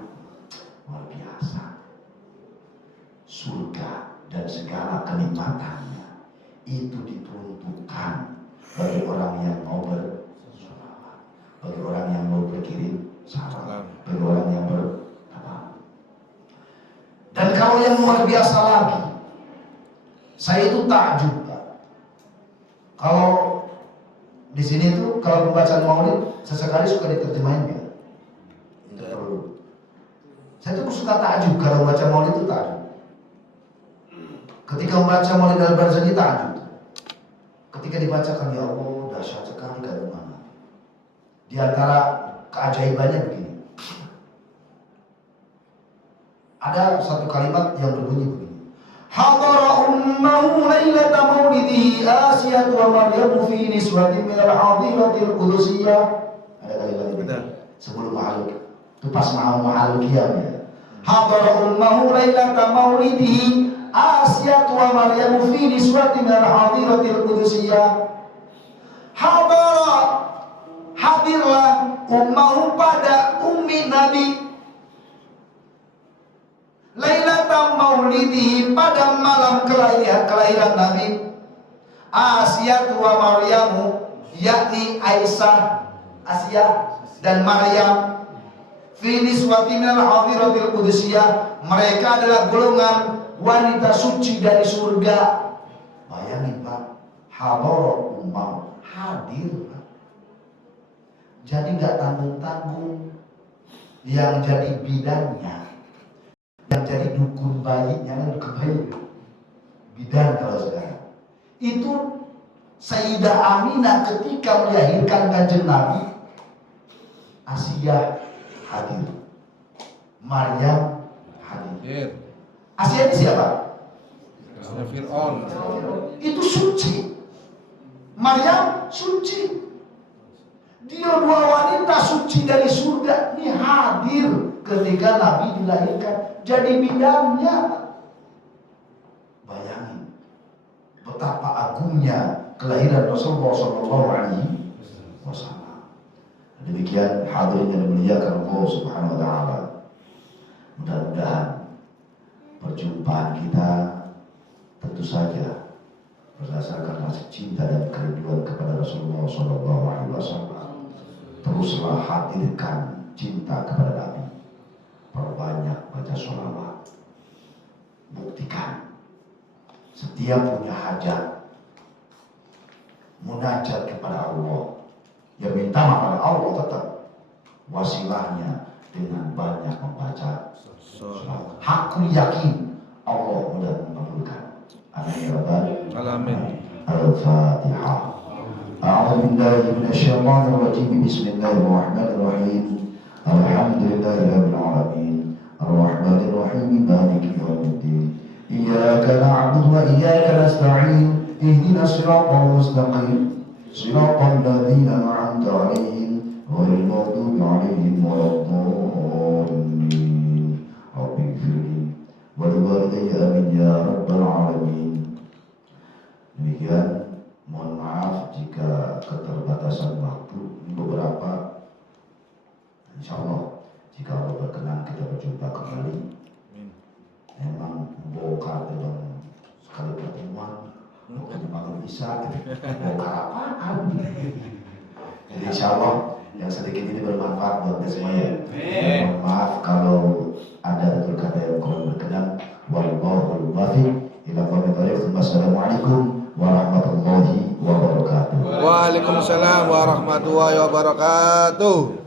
luar biasa. Surga dan segala kenikmatannya itu diperuntukkan bagi orang yang mau bersolawat, bagi orang yang mau berkirim salam, bagi orang yang bertabaruk. Dan kalau yang luar biasa lagi, saya itu takjub, Pak. Kalau di sini tuh kalau pembacaan maulid sesekali suka diterjemahin ya. Itu perlu. Saya tuh suka takjub kalau membaca maulid itu takjub. Ketika membaca Maulid Al-Barzanji takjub. Ketika dibacakan, ya Allah, dahsyat sekali kandungannya. Di antara keajaibannya begini. Ada satu kalimat yang berbunyi begini. Hadara ummahu lailata maulidihi Asiyatu wa Maryamu fi niswatin minal hadiratil qudusiyah. Ada kalimat ini. Sebelum mahaluk. Itu pas mahaluk ya. Hadara ummahu lailata maulidihi Asiyatu wa Maryamu fi niswati minal hadiratil qudusiyah. Hadirlah ummahu pada ummi Nabi Lailatul Maulidihi, pada malam kelahiran Nabi. Asiyatu wa Maryamu, yakni Aisyah, Asia dan Maryam, fi niswati minal hadiratil qudusiyah, mereka adalah golongan wanita suci dari surga. Bayangin Pak, hadara ummah, hadir Pak. Jadi gak tanggung-tanggung. Yang jadi bidannya, yang jadi dukun bayinya, dukun bayi, bidan kalau sekarang. Itu Sayyidah Aminah ketika melahirkan Kanjeng Nabi, Asiyah hadir, Maryam hadir. Asia ini siapa? Fir'aun. Itu suci. Maryam suci. Dia dua wanita suci dari surga ini hadir ketika Nabi dilahirkan, jadi bidannya. Bayangin betapa agungnya kelahiran Rasulullah SAW. Demikian hadirin yang dimuliakan Allah Subhanahu wa taala. Mudah-mudahan perjumpaan kita tentu saja berdasarkan rasa cinta dan kerinduan kepada Rasulullah SAW. Teruslah hadirkan cinta kepada Nabi. Perbanyak baca sholawat. Buktikan setiap punya hajat, munajat kepada Allah, ya minta kepada Allah, tetap wasilahnya dengan banyak membaca sholawat. Aku yakin Allah mudah mengabulkan. Amin ya rabbal alamin. Al-Fatihah. A'udzu billahi minasyaitonir rajim. Bismillahirrahmanirrahim. Alhamdulillahirabbil alamin. Arrahmanir rahim. Maliki yaumiddin. Iyyaka na'budu wa iyyaka nasta'in. Ihdinas siratal mustaqim. Siratal ladzina an'amta 'alaihim ghairil maghdubi 'alaihim waladdallin. Insya Allah jika Allah berkenan kita berjumpa kembali. Memang bongkar dalam sekali pertemuan bukannya bakal bisa bongkar apaan. Jadi insya Allah yang sedikit ini bermanfaat buat kita semuanya. Mohon maaf kalau ada tutur kata yang kurang berkenan. Wallahul muwaffiq ila aqwamit thoriq. Wassalamualaikum warahmatullahi wabarakatuh. Waalaikumsalam warahmatullahi wabarakatuh.